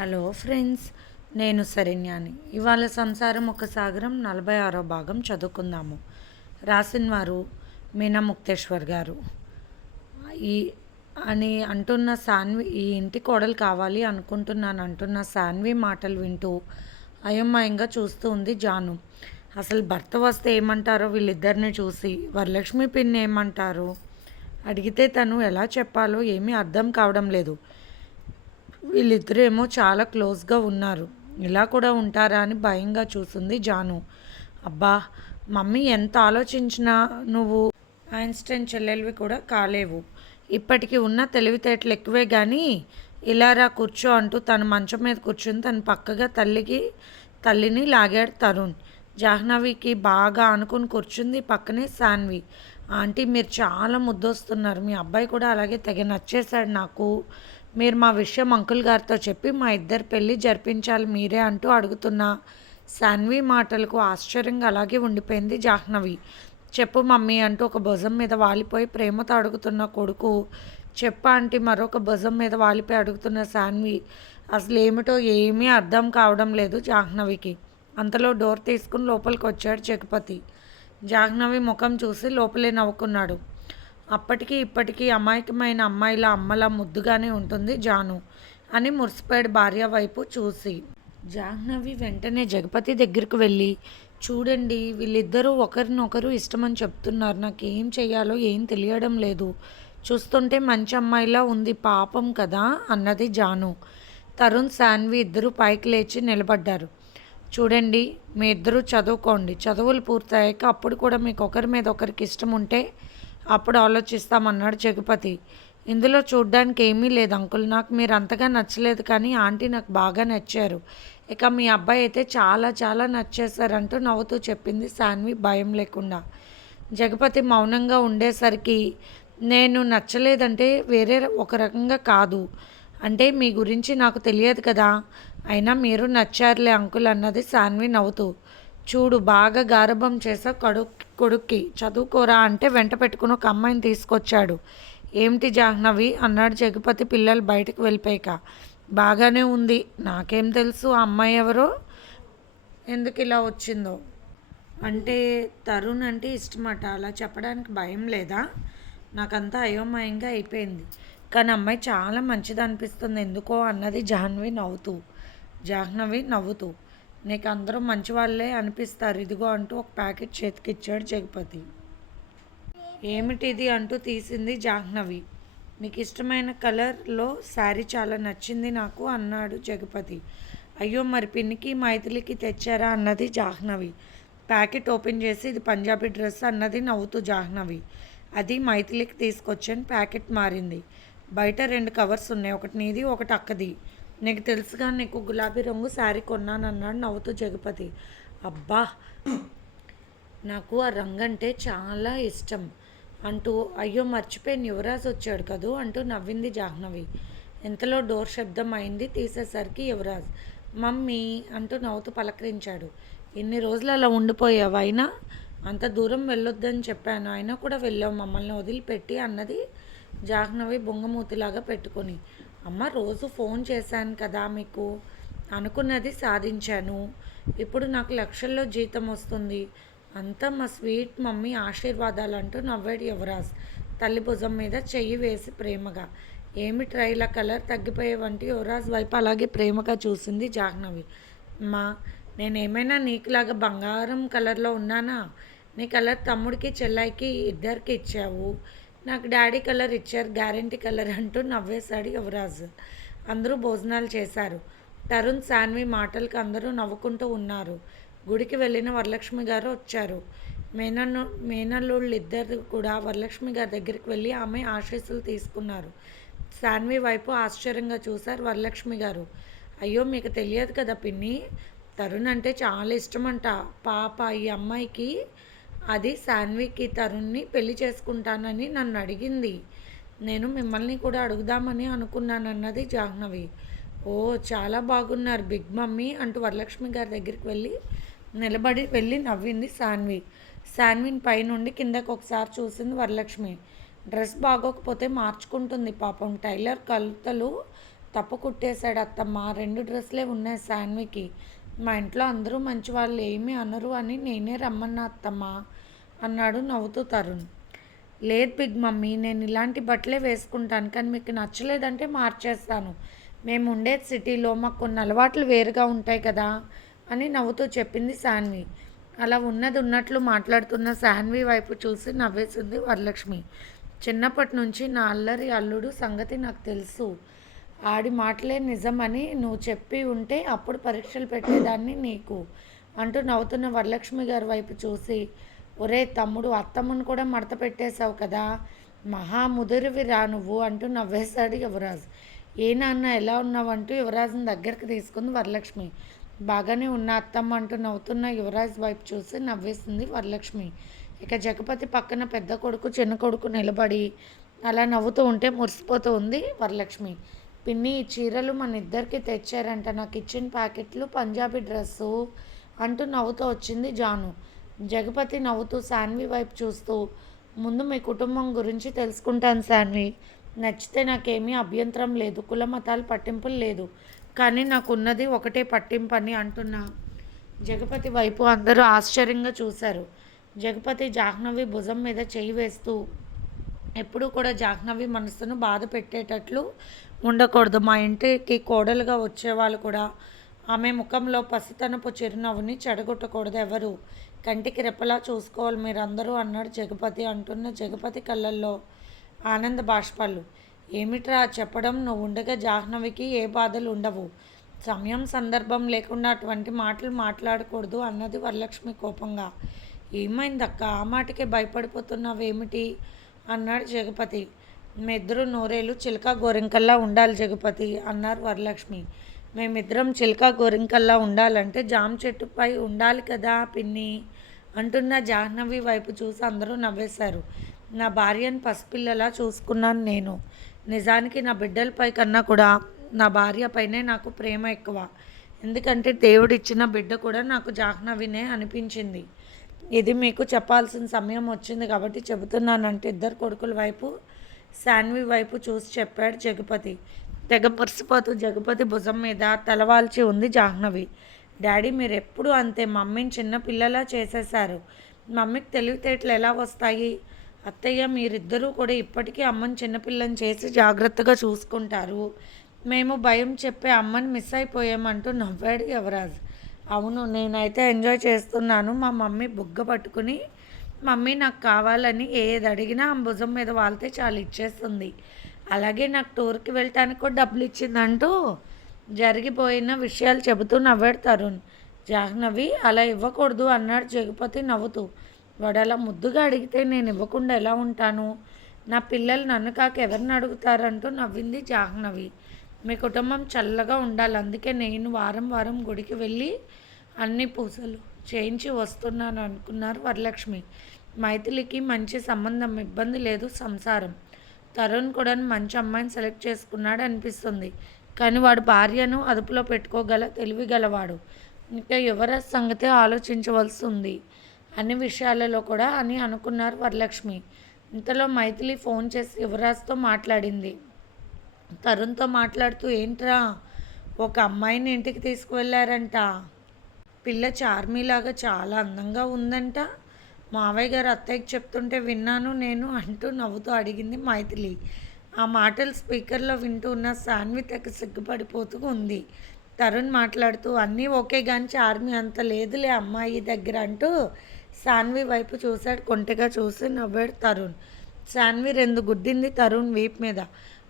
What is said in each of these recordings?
Hello friends నేను శరణ్యాని. ఇవాళ సంసారం ఒక సాగరం నలభై ఆరో భాగం చదువుకుందాము. రాసిన వారు మీనా ముక్తేశ్వర్ గారు. ఈ అని అంటున్న సాన్వి ఈ ఇంటి కోడలు కావాలి అనుకుంటున్నాను అంటున్న సాన్వి మాటలు వింటూ అయోమయంగా చూస్తూ ఉంది జాను. అసలు భర్త వస్తే ఏమంటారో వీళ్ళిద్దరిని చూసి వరలక్ష్మి పిన్ని ఏమంటారు? అడిగితే తను ఎలా చెప్పాలో ఏమీ అర్థం కావడం లేదు. వీళ్ళిద్దరేమో చాలా క్లోజ్గా ఉన్నారు. ఇలా కూడా ఉంటారా అని భయంగా చూసింది జాను. అబ్బా మమ్మీ ఎంత ఆలోచించినా నువ్వు ఐన్స్టైన్ చెల్లెలివి కూడా కాలేవు. ఇప్పటికి ఉన్న తెలివితేటలు ఎక్కువే కానీ ఇలా రా కూర్చో అంటూ తన మంచం మీద కూర్చుని తన పక్కగా తల్లికి తల్లిని లాగాడు తరుణ్. జాహ్నవికి బాగా అనుకుని కూర్చుంది పక్కనే సాన్వి ఆంటీ మీరు చాలా ముద్దొస్తున్నారు. మీ అబ్బాయి కూడా అలాగే తెగ నచ్చేశాడు నాకు. మీరు మా విషయం అంకుల్ గారితో చెప్పి మా ఇద్దరు పెళ్ళి జరిపించాలి మీరే అంటూ అడుగుతున్నా. శాన్వి మాటలకు ఆశ్చర్యంగా అలాగే ఉండిపోయింది జాహ్నవి. చెప్పు మమ్మీ అంటూ ఒక భుజం మీద వాలిపోయి ప్రేమతో అడుగుతున్న కొడుకు. చెప్ప అంటే మరొక భుజం మీద వాలిపోయి అడుగుతున్న శాన్వి. అసలు ఏమిటో ఏమీ అర్థం కావడం లేదు జాహ్నవికి. అంతలో డోర్ తీసుకుని లోపలికి వచ్చాడు జగపతి. జాహ్నవి ముఖం చూసి లోపలే నవ్వుకున్నాడు. అప్పటికి ఇప్పటికీ అమాయకమైన అమ్మాయిల అమ్మలా ముద్దుగానే ఉంటుంది జాను అని మురిసిపోయాడు భార్య వైపు చూసి. జాహ్నవి వెంటనే జగపతి దగ్గరికి వెళ్ళి చూడండి వీళ్ళిద్దరూ ఒకరినొకరు ఇష్టమని చెప్తున్నారు. నాకు ఏం చేయాలో ఏం తెలియడం లేదు. చూస్తుంటే మంచి అమ్మాయిలా ఉంది పాపం కదా అన్నది జాను. తరుణ్ శాన్వి ఇద్దరు పైకి లేచి నిలబడ్డారు. చూడండి మీ ఇద్దరు చదువుకోండి. చదువులు పూర్తయ్యాక అప్పుడు కూడా మీకు ఒకరి మీద ఒకరికి ఇష్టం ఉంటే అప్పుడు ఆలోచిస్తామన్నాడు జగపతి ఇందులో చూడ్డానికి ఏమీ లేదు అంకుల్. నాకు మీరు అంతగా నచ్చలేదు కానీ ఆంటీ నాకు బాగా నచ్చారు. ఇక మీ అబ్బాయి అయితే చాలా చాలా నచ్చేశారంటూ నవ్వుతూ చెప్పింది సాన్వి భయం లేకుండా. జగపతి మౌనంగా ఉండేసరికి నేను నచ్చలేదంటే వేరే ఒక రకంగా కాదు. అంటే మీ గురించి నాకు తెలియదు కదా. అయినా మీరు నచ్చారులే అంకుల్ అన్నది సాన్వి నవ్వుతూ. చూడు బాగా గారభం చేసా కడు కొడుక్కి. చదువుకోరా అంటే వెంట పెట్టుకుని ఒక అమ్మాయిని తీసుకొచ్చాడు. ఏమిటి జాహ్నవి? అన్నాడు జగపతి పిల్లలు బయటకు వెళ్ళిపోయాక. బాగానే ఉంది. నాకేం తెలుసు ఆ అమ్మాయి ఎవరో? ఎందుకు ఇలా వచ్చిందో? అంటే తరుణ్ అంటే ఇష్టమట. అలా చెప్పడానికి భయం లేదా? నాకంతా అయోమయంగా అయిపోయింది. కానీ అమ్మాయి చాలా మంచిది అనిపిస్తుంది ఎందుకో అన్నది జాహ్నవి నవ్వుతూ. జాహ్నవి నవ్వుతూ. నీకు అందరూ మంచివాళ్ళే అనిపిస్తారు. ఇదిగో అంటూ ఒక ప్యాకెట్ చేతికిచ్చాడు జగపతి. ఏమిటిది అంటూ తీసింది జాహ్నవి. మీకు ఇష్టమైన కలర్లో శారీ చాలా నచ్చింది నాకు అన్నాడు జగపతి. అయ్యో మరి పిన్నికి మైథిలికి తెచ్చారా అన్నది జాహ్నవి. ప్యాకెట్ ఓపెన్ చేసి ఇది పంజాబీ డ్రెస్ అన్నది నవ్వుతూ జాహ్నవి. అది మైథిలికి తీసుకొచ్చాను ప్యాకెట్ మారింది. బయట రెండు కవర్స్ ఉన్నాయి ఒకటి నీది ఒకటి అక్కది. నీకు తెలుసుగా నీకు గులాబీ రంగు శారీ కొన్నాను అన్నాడు నవ్వుతూ జగపతి. అబ్బా! నాకు ఆ రంగు అంటే చాలా ఇష్టం అంటూ అయ్యో మర్చిపోయిన యువరాజ్ వచ్చాడు కదూ అంటూ నవ్వింది జాహ్నవి. ఇంతలో డోర్ శబ్దం అయింది తీసేసరికి యువరాజ్. మమ్మీ అంటూ నవ్వుతూ పలకరించాడు. ఇన్ని రోజులు అలా ఉండిపోయావు అయినా? అంత దూరం వెళ్ళొద్దని చెప్పాను. అయినా కూడా వెళ్ళావు మమ్మల్ని వదిలిపెట్టి అన్నది జాహ్నవి బొంగమూతిలాగా పెట్టుకొని. అమ్మ రోజు ఫోన్ చేశాను కదా మీకు. అనుకున్నది సాధించాను. ఇప్పుడు నాకు లక్షల్లో జీతం వస్తుంది. అంతా మా స్వీట్ మమ్మీ ఆశీర్వాదాలు అంటూ నవ్వాడు యువరాజ్. తల్లి భుజం మీద చెయ్యి వేసి ప్రేమగా. ఏమి ట్రైల కలర్ తగ్గిపోయే వంటి యువరాజ్ వైపు అలాగే ప్రేమగా చూసింది జాహ్నవి. మా నేనేమైనా నీకులాగా బంగారం కలర్లో ఉన్నానా? నీ కలర్ తమ్ముడికి చెల్లాయికి ఇద్దరికి ఇచ్చావు. నాకు డాడీ కలర్ ఇచ్చారు గ్యారంటీ కలర్ అంటూ నవ్వేశాడు యువరాజ్. అందరూ భోజనాలు చేశారు. తరుణ్ సాన్వి మాటలకు అందరూ నవ్వుకుంటూ ఉన్నారు. గుడికి వెళ్ళిన వరలక్ష్మి గారు వచ్చారు. మేనల్లు మేనల్లుళ్ళు ఇద్దరు కూడా వరలక్ష్మి గారి దగ్గరికి వెళ్ళి ఆమె ఆశీస్సులు తీసుకున్నారు. సాన్వి వైపు ఆశ్చర్యంగా చూశారు వరలక్ష్మి గారు. అయ్యో మీకు తెలియదు కదా పిన్ని తరుణ్ అంటే చాలా ఇష్టమంట. పాప ఈ అమ్మాయికి అది సాన్వికి తరుణ్ని పెళ్ళి చేసుకుంటానని నన్ను అడిగింది. నేను మిమ్మల్ని కూడా అడుగుదామని అనుకున్నానన్నది జాహ్నవి. ఓ చాలా బాగున్నారు బిగ్ మమ్మీ అంటూ వరలక్ష్మి గారి దగ్గరికి వెళ్ళి నిలబడి వెళ్ళి నవ్వింది సాన్వి సాన్విని పైనుండి కిందకు ఒకసారి చూసింది వరలక్ష్మి. డ్రెస్ బాగోకపోతే మార్చుకుంటుంది పాపం. టైలర్ కలుతలు తప్పు కుట్టేశాడు అత్తమ్మ. రెండు డ్రెస్లే ఉన్నాయి శాన్వికి. మా ఇంట్లో అందరూ మంచి వాళ్ళు ఏమీ అనరు అని నేనే రమ్మన్నా అత్తమ్మ అన్నాడు నవ్వుతూ తరుణ్. లేదు బిగ్ మమ్మీ నేను ఇలాంటి బట్టలే వేసుకుంటాను కానీ మీకు నచ్చలేదంటే మార్చేస్తాను. మేము ఉండేది సిటీలో మాకు కొన్ని అలవాట్లు వేరుగా ఉంటాయి కదా అని నవ్వుతూ చెప్పింది శాన్వి. అలా ఉన్నది ఉన్నట్లు మాట్లాడుతున్న శాన్వి వైపు చూసి నవ్వేసింది వరలక్ష్మి. చిన్నప్పటి నుంచి నా అల్లరి అల్లుడు సంగతి నాకు తెలుసు. ఆడి మాటలే నిజమని నువ్వు చెప్పి ఉంటే అప్పుడు పరీక్షలు పెట్టేదాన్ని నీకు అంటూ నవ్వుతున్న వరలక్ష్మి గారి వైపు చూసి ఒరే తమ్ముడు అత్తమ్మను కూడా మడత పెట్టేశావు కదా. మహా ముదురువిరా నువ్వు అంటూ నవ్వేశాడు యువరాజ్. ఏ నాన్న ఎలా ఉన్నావు? అంటూ యువరాజుని దగ్గరికి తీసుకుంది వరలక్ష్మి. బాగానే ఉన్న అత్తమ్మ అంటూ నవ్వుతున్న యువరాజ్ వైపు చూసి నవ్వేసింది వరలక్ష్మి. ఇక జగపతి పక్కన పెద్ద కొడుకు చిన్న కొడుకు నిలబడి అలా నవ్వుతూ ఉంటే మురిసిపోతూ ఉంది వరలక్ష్మి. పిన్ని ఈ చీరలు మన ఇద్దరికి తెచ్చారంట. నాకు ఇచ్చిన ప్యాకెట్లు పంజాబీ డ్రెస్సు అంటూ నవ్వుతూ వచ్చింది జాను. జగపతి నవ్వుతూ శాన్వి వైపు చూస్తూ ముందు మీ కుటుంబం గురించి తెలుసుకుంటాను శాన్వి. నచ్చితే నాకేమీ అభ్యంతరం లేదు కుల మతాలు పట్టింపులు లేదు కానీ నాకున్నది ఒకటే పట్టింపు అని అంటున్నా జగపతి వైపు అందరూ ఆశ్చర్యంగా చూశారు. జగపతి జాహ్నవి భుజం మీద చేయి వేస్తూ ఎప్పుడూ కూడా జాహ్నవి మనసును బాధ పెట్టేటట్లు ఉండకూడదు. మా ఇంటికి కోడలుగా వచ్చేవాళ్ళు కూడా ఆమె ముఖంలో పసితనపు చిరునవ్వుని చెడగొట్టకూడదు ఎవరు. కంటికి రెప్పలా చూసుకోవాలి మీరందరూ అన్నాడు జగపతి అంటున్న జగపతి కళ్ళల్లో ఆనంద బాష్పాలు. ఏమిట్రా చెప్పడం? నువ్వు ఉండగా జాహ్నవికి ఏ బాధలు ఉండవు. సమయం సందర్భం లేకుండా అటువంటి మాటలు మాట్లాడకూడదు అన్నది వరలక్ష్మి కోపంగా. ఏమైందక్క? ఆ మాటకే భయపడిపోతున్నావేమిటి? అన్నాడు జగపతి. మేమిద్దరు నూరేళ్ళు చిలక గోరింకల్లా ఉండాలి జగపతి అన్నారు వరలక్ష్మి. మేమిద్దరం చిలక గోరింకల్లా ఉండాలంటే జామ చెట్టుపై ఉండాలి కదా పిన్ని అంటున్న జాహ్నవి వైపు చూసి అందరూ నవ్వేశారు. నా భార్యను పసిపిల్లలా చూసుకున్నాను నేను. నిజానికి నా బిడ్డలపై కన్నా కూడా నా భార్యపైనే నాకు ప్రేమ ఎక్కువ. ఎందుకంటే దేవుడిచ్చిన బిడ్డ కూడా నాకు జాహ్నవినే అనిపించింది. ఇది మీకు చెప్పాల్సిన సమయం వచ్చింది కాబట్టి చెబుతున్నానంటే ఇద్దరు కొడుకుల వైపు శాన్వి వైపు చూసి చెప్పాడు జగపతి. తెగ మురిసిపోతూ జగపతి భుజం మీద తలవాల్చి ఉంది జాహ్నవి. డాడీ మీరు ఎప్పుడు అంతే? మమ్మీని చిన్నపిల్లలా చేసేశారు. మమ్మీకి తెలివితేటలు ఎలా వస్తాయి? అత్తయ్య మీరిద్దరూ కూడా ఇప్పటికీ అమ్మని చిన్నపిల్లని చేసి జాగ్రత్తగా చూసుకుంటారు. మేము భయం చెప్పే అమ్మని మిస్ అయిపోయామంటూ నవ్వాడు యువరాజ్. అవును నేనైతే ఎంజాయ్ చేస్తున్నాను. మా మమ్మీ బుగ్గ పట్టుకుని మమ్మీ నాకు కావాలని ఏది అడిగినా ఆ భుజం మీద వాళ్తే చాలు ఇచ్చేస్తుంది. అలాగే నాకు టూర్కి వెళ్ళటానికి కూడా డబ్బులు ఇచ్చిందంటూ జరిగిపోయిన విషయాలు చెబుతూ నవ్వాడు తరుణ్. జాహ్నవి అలా ఇవ్వకూడదు అన్నాడు జగపతి నవ్వుతూ. వాడు అలా ముద్దుగా అడిగితే నేను ఇవ్వకుండా ఎలా ఉంటాను? నా పిల్లలు నన్ను కాక ఎవరిని అడుగుతారంటూ నవ్వింది జాహ్నవి మీ కుటుంబం చల్లగా ఉండాలి. అందుకే నేను వారం వారం గుడికి వెళ్ళి అన్ని పూసలు చేయించి వస్తున్నాను అనుకున్నారు వరలక్ష్మి. మైథిలికి మంచి సంబంధం ఇబ్బంది లేదు సంసారం. తరుణ్ కూడా మంచి అమ్మాయిని సెలెక్ట్ చేసుకున్నాడు అనిపిస్తుంది. కానీ వాడు భార్యను అదుపులో పెట్టుకోగల తెలివి గలవాడు ఇంకా యువరాజ్ సంగతి ఆలోచించవలసి ఉంది? అన్ని విషయాలలో కూడా అని అనుకున్నారు వరలక్ష్మి. ఇంతలో మైథిలి ఫోన్ చేసి యువరాజ్తో మాట్లాడింది. తరుణ్తో మాట్లాడుతూ ఏంట్రా ఒక అమ్మాయిని ఇంటికి తీసుకువెళ్ళారంట. పిల్ల చార్మీలాగా చాలా అందంగా ఉందంట. మావయ్య గారు అత్తయ్యకి చెప్తుంటే విన్నాను నేను అంటూ నవ్వుతూ అడిగింది మైథిలి. ఆ మాటలు స్పీకర్లో వింటూ ఉన్న సాన్వి తెగ సిగ్గుపడిపోతూ ఉంది. తరుణ్ మాట్లాడుతూ అన్నీ ఓకే కానీ ఆర్మీ అంత లేదులే అమ్మాయి దగ్గర అంటూ సాన్వి వైపు చూశాడు కొంటగా చూసి నవ్వాడు తరుణ్. సాన్వి రెండు గుద్దింది తరుణ్ వీప్ మీద.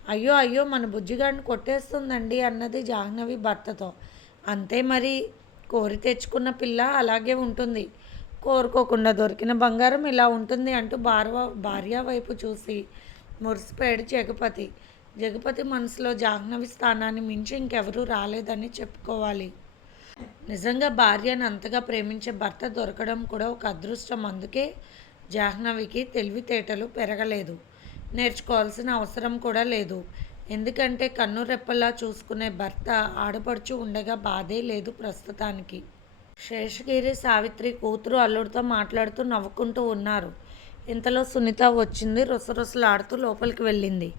అయ్యో అయ్యో మన బుజ్జిగాడిని కొట్టేస్తుందండి అన్నది జాహ్నవి భర్తతో. అంతే మరి కోరి తెచ్చుకున్న పిల్ల అలాగే ఉంటుంది. కోరుకోకుండా దొరికిన బంగారం ఇలా ఉంటుంది అంటూ భార్వ భార్య వైపు చూసి మురిసిపోయాడు జగపతి. జగపతి మనసులో జాహ్నవి స్థానాన్ని మించి ఇంకెవరూ రాలేదని చెప్పుకోవాలి. నిజంగా భార్యను అంతగా ప్రేమించే భర్త దొరకడం కూడా ఒక అదృష్టం. అందుకే జాహ్నవికి తెలివితేటలు పెరగలేదు. నేర్చుకోవాల్సిన అవసరం కూడా లేదు. ఎందుకంటే కన్ను రెప్పలా చూసుకునే భర్త ఆడపడుచు ఉండగా బాధే లేదు ప్రస్తుతానికి. శేషగిరి సావిత్రి కూతురు అల్లుడితో మాట్లాడుతూ నవ్వుకుంటూ ఉన్నారు. ఇంతలో సునీత వచ్చింది. రొసరొసలాడుతూ లోపలికి వెళ్ళింది.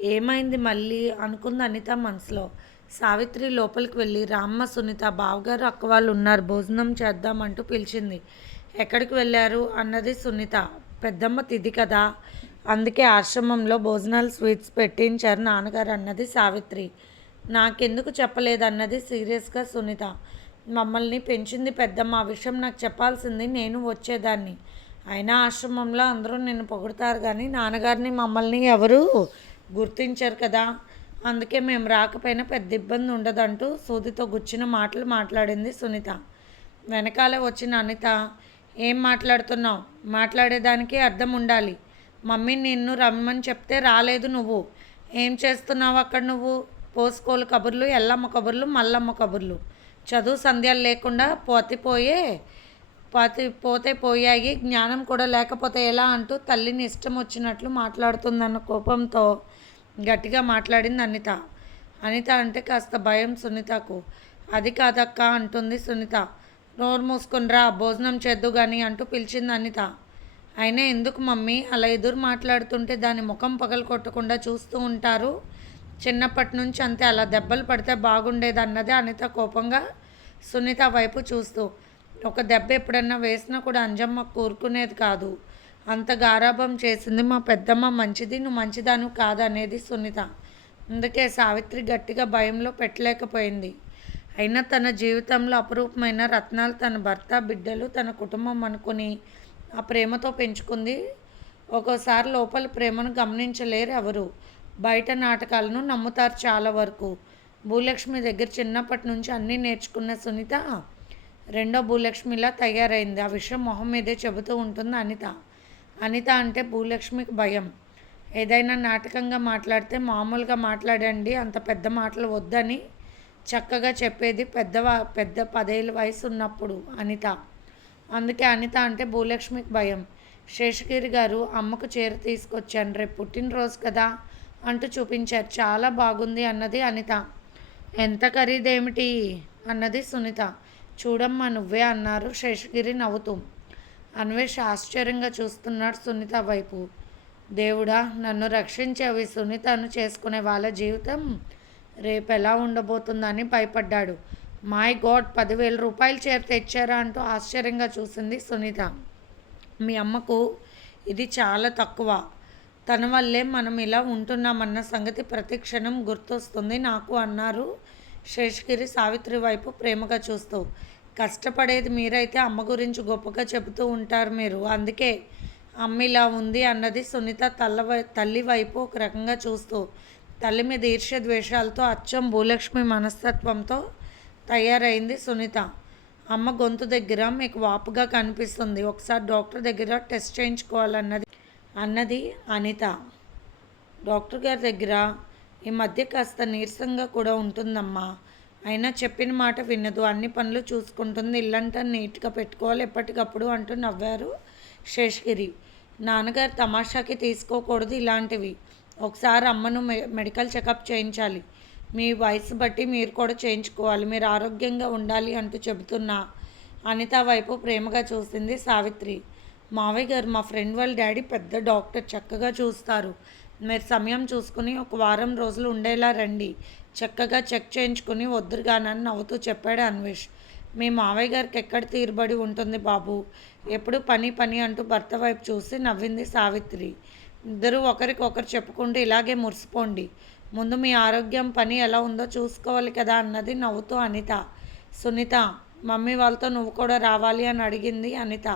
ఏమైంది మళ్ళీ? అనుకుంది అనిత మనసులో. సావిత్రి లోపలికి వెళ్ళి రామ్మ సునీత బావగారు అక్క వాళ్ళు ఉన్నారు. భోజనం చేద్దామంటూ పిలిచింది. ఎక్కడికి వెళ్ళారు? అన్నది సునీత. పెద్దమ్మ తిది కదా? అందుకే ఆశ్రమంలో భోజనాలు స్వీట్స్ పెట్టించారు నాన్నగారు అన్నది సావిత్రి. నాకెందుకు చెప్పలేదన్నది సీరియస్గా సునీత. మమ్మల్ని పెంచింది పెద్దమ్మ. ఆ విషయం నాకు చెప్పాల్సింది నేను వచ్చేదాన్ని. అయినా ఆశ్రమంలో అందరూ నిన్ను పొగుడతారు కానీ నాన్నగారిని మమ్మల్ని ఎవరు గుర్తించారు కదా. అందుకే మేము రాకపోయినా పెద్ద ఇబ్బంది ఉండదంటూ సూదితో గుచ్చిన మాటలు మాట్లాడింది సునీత. వెనకాలే వచ్చిన అనిత ఏం మాట్లాడుతున్నావు? మాట్లాడేదానికి అర్థం ఉండాలి. మమ్మీ నిన్ను రమ్మని చెప్తే రాలేదు నువ్వు. ఏం చేస్తున్నావు అక్కడ నువ్వు? పోసుకోలు కబుర్లు ఎల్లమ్మ కబుర్లు మల్లమ్మ కబుర్లు. చదువు సంధ్యాలు లేకుండా పోతిపోయే పోతి పోతే పోయాయి. జ్ఞానం కూడా లేకపోతే ఎలా అంటూ తల్లిని ఇష్టం వచ్చినట్లు మాట్లాడుతుందన్న కోపంతో గట్టిగా మాట్లాడింది అనిత. అనిత అంటే కాస్త భయం సునీతకు. అది కాదక్క అంటుంది సునీత. నోరు మూసుకునిరా భోజనం చేద్దు కానీ అంటూ పిలిచింది అనిత. అయినా ఎందుకు మమ్మీ? అలా ఎదురు మాట్లాడుతుంటే దాని ముఖం పగలు కొట్టకుండా చూస్తూ ఉంటారు. చిన్నప్పటి నుంచి అంతే అలా దెబ్బలు పడితే బాగుండేది అన్నది అనిత కోపంగా సునీత వైపు చూస్తూ. ఒక దెబ్బ ఎప్పుడన్నా వేసినా కూడా అంజమ్మ కోరుకునేది కాదు. అంత గారాభం చేసింది మా పెద్దమ్మ మంచిది నువ్వు మంచిదాను కాదనేది సునీత. అందుకే సావిత్రి గట్టిగా భయంలో పెట్టలేకపోయింది. అయినా తన జీవితంలో అపురూపమైన రత్నాలు తన భర్త బిడ్డలు తన కుటుంబం అనుకుని ఆ ప్రేమతో పెంచుకుంది. ఒక్కోసారి లోపల ప్రేమను గమనించలేరు ఎవరు. బయట నాటకాలను నమ్ముతారు చాలా వరకు. భూలక్ష్మి దగ్గర చిన్నప్పటి నుంచి అన్నీ నేర్చుకున్న సునీత రెండో భూలక్ష్మిలా తయారైంది. ఆ విషయం మొహం మీదే చెబుతూ ఉంటుంది అనిత. అనిత అంటే భూలక్ష్మికి భయం. ఏదైనా నాటకంగా మాట్లాడితే మామూలుగా మాట్లాడండి అంత పెద్ద మాటలు వద్దని చక్కగా చెప్పేది పెద్ద పెద్ద పదేళ్ళ వయసు ఉన్నప్పుడు అనిత. అందుకే అనిత అంటే భూలక్ష్మికి భయం. శేషగిరి గారు అమ్మకు చీర తీసుకొచ్చాను రేపు పుట్టినరోజు కదా అంటూ చూపించారు. చాలా బాగుంది అన్నది అనిత. ఎంత ఖరీదేమిటి? అన్నది సునీత. చూడమ్మా నువ్వే అన్నారు శేషగిరి నవ్వుతూ. అన్వేష్ ఆశ్చర్యంగా చూస్తున్నాడు సునీత వైపు. దేవుడా నన్ను రక్షించేవి సునీతను చేసుకునే వాళ్ళ జీవితం? రేపు ఎలా ఉండబోతుందని భయపడ్డాడు. మై గాడ్ పదివేల రూపాయలు చేర తెచ్చారా అంటూ ఆశ్చర్యంగా చూసింది సునీత. మీ అమ్మకు ఇది చాలా తక్కువ. తన వల్లే మనం ఇలా ఉంటున్నామన్న సంగతి ప్రతిక్షణం గుర్తొస్తుంది నాకు అన్నారు. శేషగిరి సావిత్రి వైపు ప్రేమగా చూస్తూ కష్టపడేది మీరైతే అమ్మ గురించి గొప్పగా చెబుతూ ఉంటారు మీరు. అందుకే అమ్మ ఇలా ఉంది అన్నది సునీత తల్ల తల్లి వైపు ఒక రకంగా చూస్తూ తల్లి మీద ఈర్ష్య ద్వేషాలతో అచ్చం భూలక్ష్మి మనస్తత్వంతో తయారైంది సునీత. అమ్మ గొంతు దగ్గర మీకు వాపుగా కనిపిస్తుంది. ఒకసారి డాక్టర్ దగ్గర టెస్ట్ చేయించుకోవాలన్నది అన్నది అనిత. డాక్టర్ గారి దగ్గర ఈ మధ్య కాస్త నీరసంగా కూడా ఉంటుందమ్మా. అయినా చెప్పిన మాట వినదు. అన్ని పనులు చూసుకుంటుంది. ఇల్లంతా నీట్గా పెట్టుకోవాలి. ఎప్పటికప్పుడు అంటూ నవ్వారు శేషగిరి. నాన్నగారు తమాషాకి తీసుకోకూడదు ఇలాంటివి. ఒకసారి అమ్మను మె- మెడికల్ చెకప్ చేయించాలి. మీ వయసు బట్టి మీరు కూడా చేయించుకోవాలి. మీరు ఆరోగ్యంగా ఉండాలి అంటూ చెబుతున్నా అనిత వైపు ప్రేమగా చూసింది సావిత్రి. మావయ్య గారు మా ఫ్రెండ్ వాళ్ళ డాడీ పెద్ద డాక్టర్ చక్కగా చూస్తారు. మీరు సమయం చూసుకుని ఒక వారం రోజులు ఉండేలా రండి. చక్కగా చెక్ చేయించుకుని వద్దురుగానని నవ్వుతూ చెప్పాడు అన్వేష్. మీ మావయ్య గారికి ఎక్కడ తీరుబడి ఉంటుంది బాబు? ఎప్పుడు పని పని అంటూ భర్త వైపు చూసి నవ్వింది సావిత్రి. ఇద్దరూ ఒకరికొకరు చెప్పుకుంటూ ఇలాగే మురిసిపోండి. ముందు మీ ఆరోగ్యం పని ఎలా ఉందో చూసుకోవాలి కదా అన్నది నవ్వుతూ అనిత. సునీత మమ్మీ వాళ్ళతో నువ్వు కూడా రావాలి అని అడిగింది అనిత.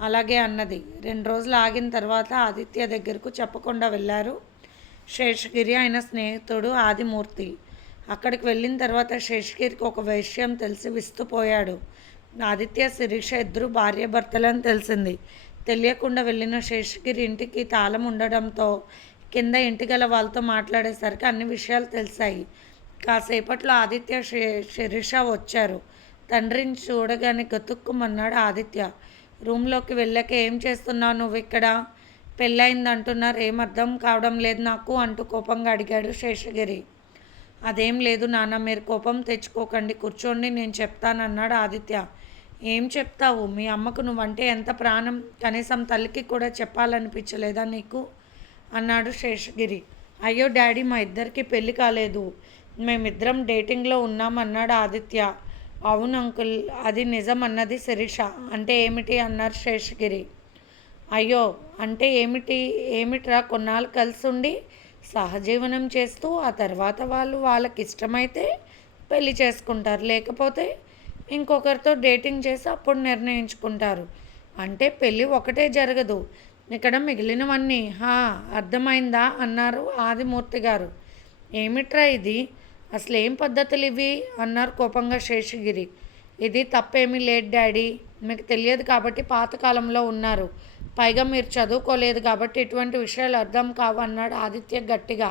అలాగే అన్నది. రెండు రోజులు ఆగిన తర్వాత ఆదిత్య దగ్గరకు చెప్పకుండా వెళ్ళారు. శేషగిరి ఆయన స్నేహితుడు ఆదిమూర్తి. అక్కడికి వెళ్ళిన తర్వాత శేషగిరికి ఒక విషయం తెలిసి విస్తుపోయాడు ఆదిత్య శిరీష ఇద్దరు భార్యాభర్తలని తెలిసింది. తెలియకుండా వెళ్ళిన శేషగిరి ఇంటికి తాళం ఉండడంతో కింద ఇంటి గల వాళ్ళతో మాట్లాడేసరికి అన్ని విషయాలు తెలిసాయి. కాసేపట్లో ఆదిత్య శి- శిరీష వచ్చారు. తండ్రిని చూడగానే గతుక్కుమన్నాడు ఆదిత్య. రూమ్లోకి వెళ్ళాక ఏం చేస్తున్నావు నువ్వు ఇక్కడ? పెళ్ళయింది అంటున్నారు ఏం అర్థం కావడం లేదు నాకు అంటూ కోపంగా అడిగాడు శేషగిరి. అదేం లేదు నాన్న మీరు కోపం తెచ్చుకోకండి కూర్చోండి నేను చెప్తానన్నాడు ఆదిత్య. ఏం చెప్తావు? మీ అమ్మకు నువ్వంటే ఎంత ప్రాణం? కనీసం తల్లికి కూడా చెప్పాలనిపించలేదా నీకు? అన్నాడు శేషగిరి. అయ్యో డాడీ మా ఇద్దరికి పెళ్ళి కాలేదు. మేమిద్దరం డేటింగ్లో ఉన్నామన్నాడు ఆదిత్య. అవును అంకుల్ అది నిజం అన్నది శిరీష. అంటే ఏమిటి అన్నారు శేషగిరి. అయ్యో అంటే ఏమిటి ఏమిట్రా కొన్నాళ్ళు కలిసి ఉండి సహజీవనం చేస్తూ ఆ తర్వాత వాళ్ళు వాళ్ళకి ఇష్టమైతే పెళ్ళి చేసుకుంటారు. లేకపోతే ఇంకొకరితో డేటింగ్ చేసి అప్పుడు నిర్ణయించుకుంటారు. అంటే పెళ్ళి ఒకటే జరగదు. ఇక్కడ మిగిలినవన్నీ హా అర్థమైందా? అన్నారు ఆదిమూర్తి గారు ఏమిట్రా ఇది? అసలు ఏం పద్ధతులు ఇవి అన్నారు కోపంగా శేషగిరి. ఇది తప్పేమీ లేదు డాడీ. మీకు తెలియదు కాబట్టి పాతకాలంలో ఉన్నారు. పైగా మీరు చదువుకోలేదు కాబట్టి ఇటువంటి విషయాలు అర్థం కావు అన్నాడు ఆదిత్య గట్టిగా.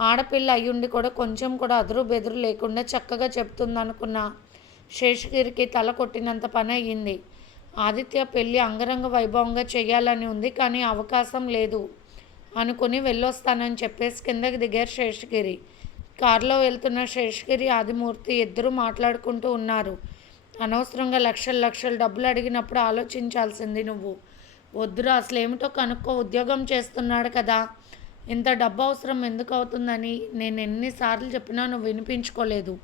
ఆడపిల్ల అయ్యుండి కూడా కొంచెం కూడా అదురు బెదురు లేకుండా చక్కగా చెప్తుందనుకున్న శేషగిరికి తల కొట్టినంత పని అయ్యింది. ఆదిత్య పెళ్ళి అంగరంగ వైభవంగా చేయాలని ఉంది కానీ అవకాశం లేదు. అనుకుని వెళ్ళొస్తానని చెప్పేసి కిందకి దిగారు శేషగిరి. కారులో వెళ్తున్న శేషగిరి ఆదిమూర్తి ఇద్దరు మాట్లాడుకుంటూ ఉన్నారు. అనవసరంగా లక్షల లక్షలు డబ్బులు అడిగినప్పుడు ఆలోచించాల్సింది నువ్వు. వద్దురా అసలు ఏమిటో కనుక్కో ఉద్యోగం చేస్తున్నాడు కదా. ఇంత డబ్బు అవసరం ఎందుకు అవుతుందని నేను ఎన్నిసార్లు చెప్పినా నువ్వు వినిపించుకోలేదు.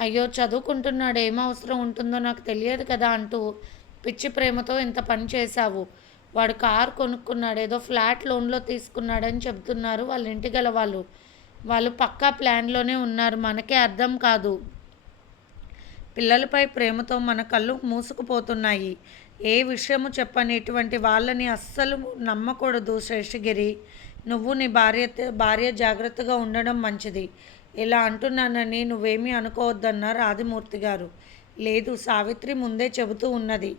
అయ్యో చదువుకుంటున్నాడు ఏం అవసరం ఉంటుందో నాకు తెలియదు కదా అంటూ పిచ్చి ప్రేమతో ఇంత పని చేశావు. వాడు కారు కొనుక్కున్నాడు ఏదో ఫ్లాట్ లోన్లో తీసుకున్నాడని చెబుతున్నారు వాళ్ళ ఇంటి గల వాళ్ళు. వాళ్ళు పక్కా ప్లాన్లోనే ఉన్నారు. మనకే అర్థం కాదు. పిల్లలపై ప్రేమతో మన కళ్ళు మూసుకుపోతున్నాయి. ఏ విషయము చెప్పని ఇటువంటి వాళ్ళని అస్సలు నమ్మకూడదు శేషగిరి. నువ్వు నీ భార్య భార్య జాగ్రత్తగా ఉండడం మంచిది. ఇలా అంటున్నానని నువ్వేమీ అనుకోవద్దన్నారు ఆదిమూర్తి గారు. లేదు సావిత్రి ముందే చెబుతూ ఉన్నది.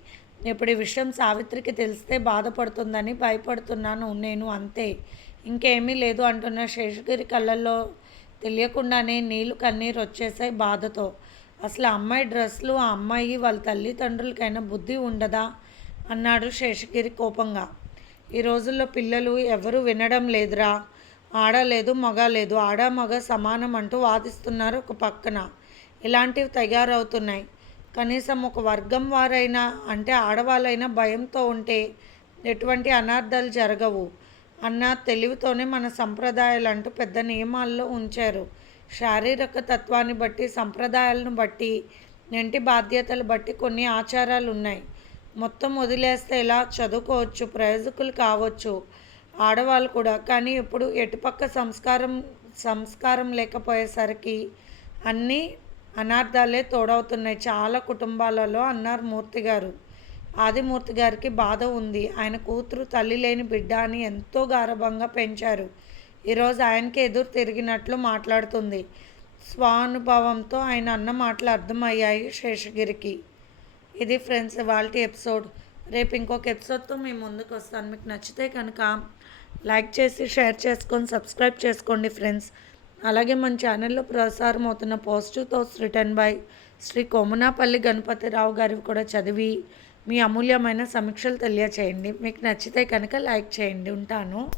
ఇప్పుడు ఈ విషయం సావిత్రికి తెలిస్తే బాధపడుతుందని భయపడుతున్నాను నేను అంతే. ఇంకేమీ లేదు అంటున్న శేషగిరి కళ్ళల్లో తెలియకుండానే నీళ్ళు కన్నీరు వచ్చేసాయి బాధతో. అసలు ఆ అమ్మాయి డ్రెస్సులు ఆ అమ్మాయి వాళ్ళ తల్లిదండ్రులకైనా బుద్ధి ఉండదా? అన్నాడు శేషగిరి కోపంగా. ఈ రోజుల్లో పిల్లలు ఎవరు వినడం లేదురా. ఆడలేదు మగ లేదు. ఆడ మగ సమానం అంటూ వాదిస్తున్నారు ఒక పక్కన. ఇలాంటివి తయారవుతున్నాయి. కనీసం ఒక వర్గం వారైనా అంటే ఆడవాళ్ళైనా భయంతో ఉంటే ఎటువంటి అనార్థాలు జరగవు. అన్న తెలివితోనే మన సంప్రదాయాలు అంటూ పెద్ద నియమాల్లో ఉంచారు. శారీరక తత్వాన్ని బట్టి సంప్రదాయాలను బట్టి ఇంటి బాధ్యతలు బట్టి కొన్ని ఆచారాలు ఉన్నాయి మొత్తం వదిలేస్తే ఇలా చదువుకోవచ్చు ప్రయోజకులు కావచ్చు ఆడవాళ్ళు కూడా. కానీ ఇప్పుడు ఎటుపక్క సంస్కారం సంస్కారం లేకపోయేసరికి అన్నీ అనార్థాలే తోడవుతున్నాయి. చాలా కుటుంబాలలో అన్నారు మూర్తి గారు ఆదిమూర్తి గారికి బాధ ఉంది. ఆయన కూతురు తల్లి లేని బిడ్డ అని ఎంతో గారభంగా పెంచారు. ఈరోజు ఆయనకి ఎదురు తిరిగినట్లు మాట్లాడుతుంది. స్వానుభవంతో ఆయన అన్న మాటలు అర్థమయ్యాయి శేషగిరికి. ఇది ఫ్రెండ్స్ వాళ్ళ ఎపిసోడ్. రేపు ఇంకొక ఎపిసోడ్తో మేము ముందుకు వస్తాను. మీకు నచ్చితే కనుక లైక్ చేసి షేర్ చేసుకొని సబ్స్క్రైబ్ చేసుకోండి ఫ్రెండ్స్. అలాగే మన ఛానల్లో ప్రసారం అవుతున్న positive thoughts written by Shri Komanapalli Ganapathirao గారివి కూడా చదివి మీ అమూల్యమైన సమీక్షలు తెలియచేయండి. మీకు నచ్చితే కనుక లైక్ చేయండి. ఉంటాను.